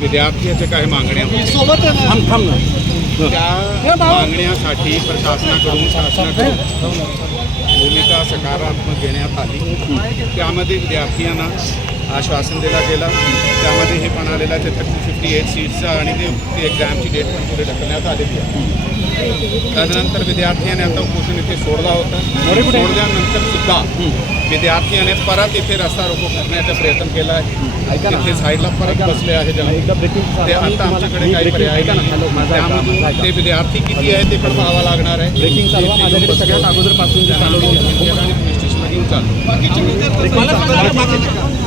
विद्यार्थ्याच्या काही मागण्या ना? त्या मागण्यासाठी प्रशासनाकडून शासनाकडून भूमिका सकारात्मक घेण्यात आली. त्यामध्ये विद्यार्थ्यांना आश्वासन दिला गेला. त्यामध्ये हे पण आलेलं आहे थर्टी फिफ्टी एट सीट्सचं आणि ते ती एक्झामची डेट पण पुढे ढकलण्यात आलेली आहे. त्यानंतर विद्यार्थ्याने आता उपोषण इथे सोडला होता. सोडल्यानंतर सुद्धा विद्यार्थ्याने परत इथे रस्ता रोको करण्याचा प्रयत्न केला आहे. तिथे साईडला परत बसले आहे ते आता आमच्याकडे काही पर्याय ऐका. ते विद्यार्थी किती आहे ते पण पाहावं लागणार आहे.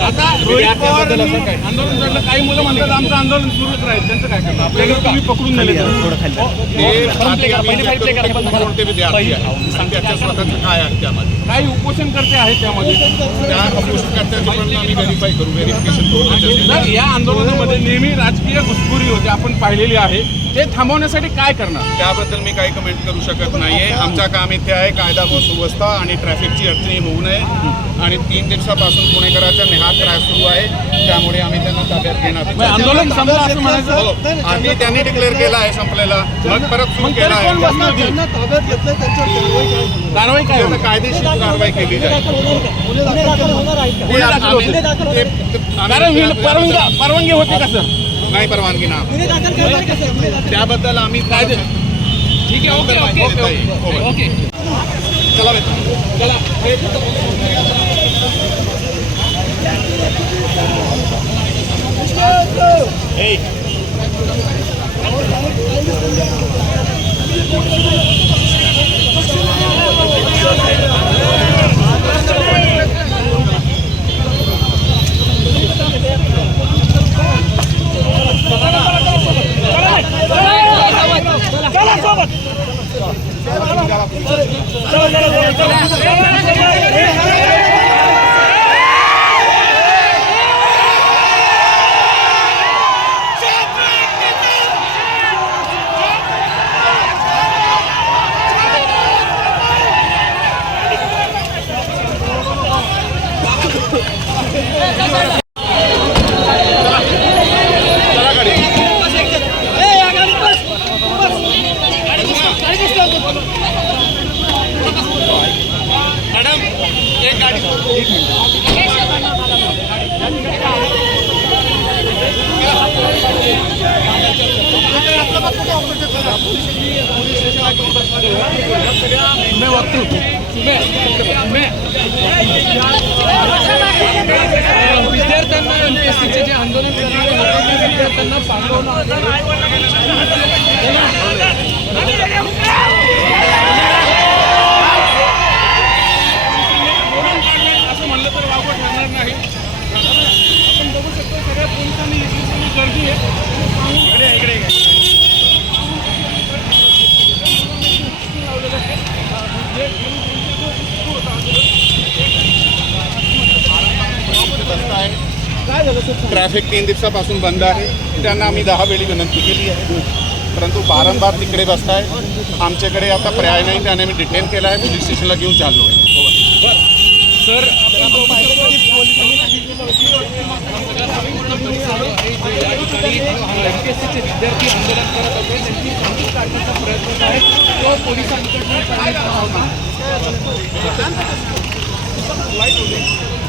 आता रोहित पवार यांनी आंदोलन काही मुलं म्हणतात आमचं आंदोलन सुरूच राहील. त्यांचं काय करणार? तुम्ही पकडून. थोडं खाली ते विद्यार्थी आणि त्याच्या स्वतःचं काय आहे त्यामध्ये? काही उपोषणकर्ते आहेत त्यामध्ये. त्या अपोषणकर्त्याचं पण आम्ही व्हेरीफाय करू व्हेरिफिकेशन या आंदोलनामध्ये नेहमी राजकीय घुसखोरी होते. आपण पाहिलेली आहे. ते थांबवण्यासाठी काय करणार? त्याबद्दल मी काही कमेंट करू शकत नाहीये. आमचं काम इथे आहे कायदा व सुव्यवस्था आणि ट्रॅफिकची अडचणी होऊ नये. आणि तीन दिवसापासून पुणेकरांचा नेहात त्रास सुरू आहे. त्यामुळे आम्ही त्यांना ताब्यात घेणार आंदोलन संपलं असं म्हणायचं. आधी त्यांनी डिक्लेअर केला आहे संपलेला. मग परत सुरू केला आहे. कारवाई काय? कायदेशीर कारवाई केली जाईल. परवानगी होती का सर? नहीं परवानगी ना। क्या बदल आम्ही ठीक है ओके ओके ओके ओके चला चला। Hey! চলো চলো চলো চলো मैं वक्त मैं मैं विद्यार्थ्यांना आंदोलन करणारे विद्यार्थ्यांना पाठवलं ट्रॅफिक तीन दिवसापासून बंद आहे. त्यांना आम्ही दहा विनंती आहे. परंतु वारंवार तिकडे बसताय. आमच्याकडे आता पर्याय नाही, त्याने मी डिटेन आहे. पोलीस स्टेशनला घेऊन चाललो आहे. सर की विद्यार्थी आंदोलन प्रयत्न तो